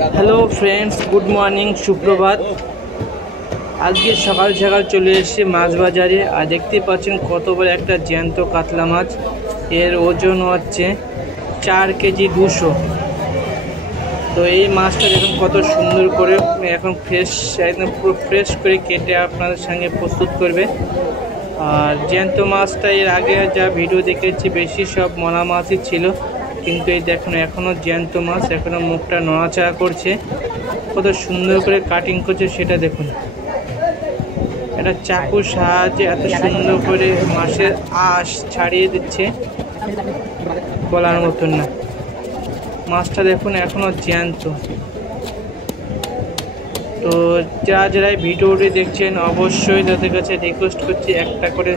Hello friends, good morning, সুপ্রভাত। আজকে সকাল সকাল চলে এসেছি মাছ বাজারে। আর দেখতে পাচ্ছেন কত বড় একটা জ্যান্ত কাতলা মাছ। এর ওজন হচ্ছে 4 কেজি 200। তো এই মাছটা দেখুন কত সুন্দর করে এখন ফ্রেশ, একদম পুরো ফ্রেশ করে কেটে আপনাদের সঙ্গে প্রস্তুত করবে। আর জ্যান্ত মাছটা এর আগে যা ভিডিও দেখেছি বেশি সব মরা মাছই ছিল, কিন্তু এই দেখুন এখনও জ্যান্ত মাছ, এখনও মুখটা নড়াচড়া করছে। কত সুন্দর করে কাটিং করছে সেটা দেখুন। এটা চাকুর সাহায্যে এত সুন্দর করে মাছের আঁশ ছাড়িয়ে দিচ্ছে, বলার মতন না। মাছটা দেখুন এখনও জ্যান্ত। তো যারা ভিডিওটি দেখছেন অবশ্যই তাদের কাছে রিকোয়েস্ট করছি একটা করে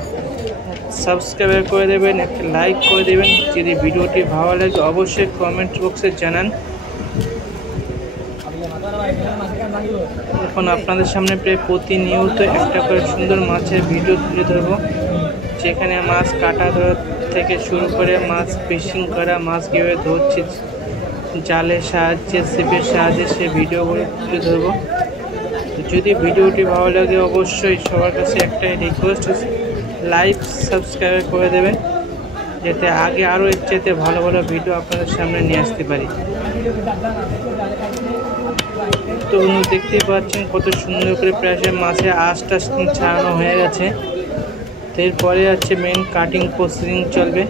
সাবস্ক্রাইব করে দেবেন, একটা লাইক করে দেবেন। যদি ভিডিওটি ভালো লাগে অবশ্যই কমেন্ট বক্সে জানান। এখন আপনাদের সামনে প্রায় প্রতিনিয়ত একটা করে সুন্দর মাছের ভিডিও তুলে ধরবো, যেখানে মাছ কাটা ধরা থেকে শুরু করে মাছ ফিশিং করা, মাছ কীভাবে ধরছে জালের সাহায্যে, ছিপের সাহায্যে সে ভিডিওগুলো তুলে ধরবো। যদি ভিডিওটি ভালো লাগে অবশ্যই সবার কাছে একটাই রিকোয়েস্ট, লাইক সাবস্ক্রাইব করে দেবেন, যাতে আগে আরও এর চাইতে ভালো ভালো ভিডিও আপনাদের সামনে নিয়ে আসতে পারি। তো দেখতেই পাচ্ছেন কত সুন্দর করে প্রায় মাছের আঁশটা ছাড়ানো হয়ে গেছে। তো এরপরে হচ্ছে মেন কাটিং প্রসেসিং চলবে।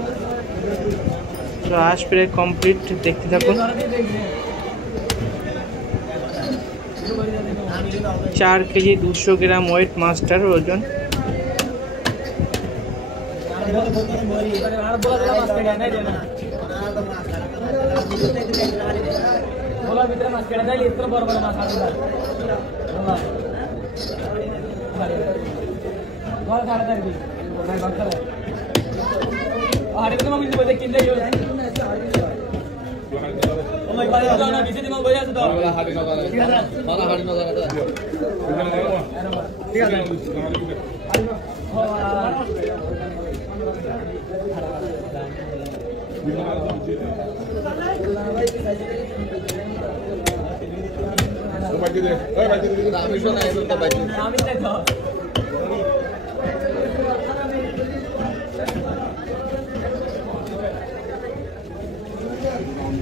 তো আঁশ প্রায় কমপ্লিট, দেখতে থাকুন। 4 কেজি 200 গ্রাম ওয়েট মাছটার ওজন।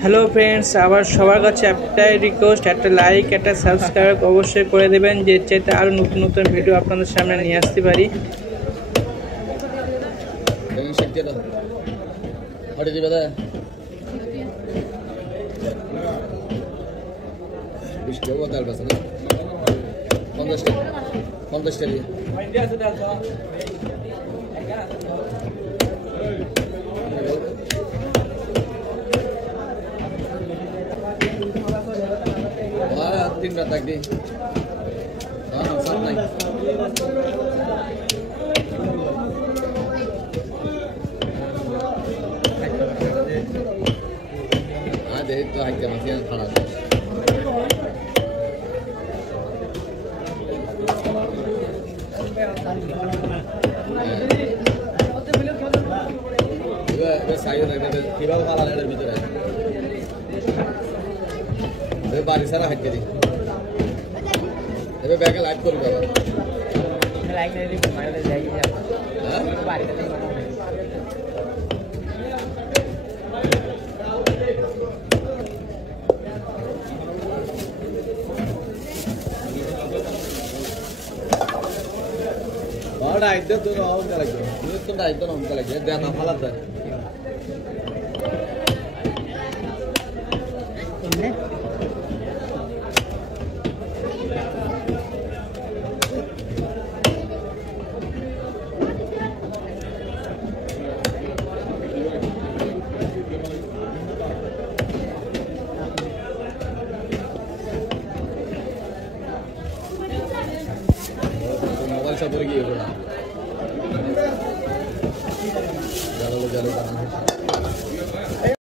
হ্যালো ফ্রেন্ডস, আবার সবার কাছে একটাই রিকোয়েস্ট, একটা লাইক, একটা সাবস্ক্রাইব অবশ্যই করে দেবেন, যে চাইতে আরও নতুন নতুন ভিডিও আপনাদের সামনে নিয়ে আসতে পারি। तीन रात तक दी साथ नहीं हाँ दे तो हाइक करना चाहिए खाना ये साइड में किधर खाना लेने भी तो है ये बारिश सारा हाइक करी अबे बैग लाइव कर रहा है लाइक नहीं दी मार ले जाएगी हां बारी का नहीं बड़ा इधर तो और क्या लगे ये तो ना इधर हम क्या लगे ध्यान फला था सब हो गया जालो जालो